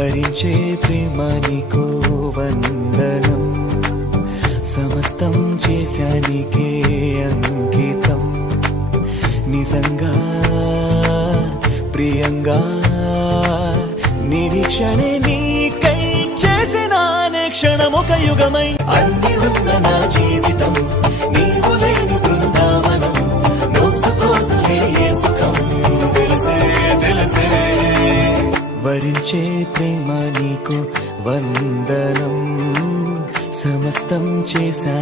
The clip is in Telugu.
వరించే ప్రేమ నీకో వందనం, సమస్తం చేశానికే అంకితం. నిజంగా ప్రియంగా నిరీక్షణే నీకై చేసిన క్షణమొక యుగమై. అన్ని ఉన్న నా జీవితం నీవు లేని బృందావనం, నోచుకోదులే ఏ సుఖం తెలిసే తెలిసే. వరించే ప్రేమ నీకు వందనం, సమస్తం చేశా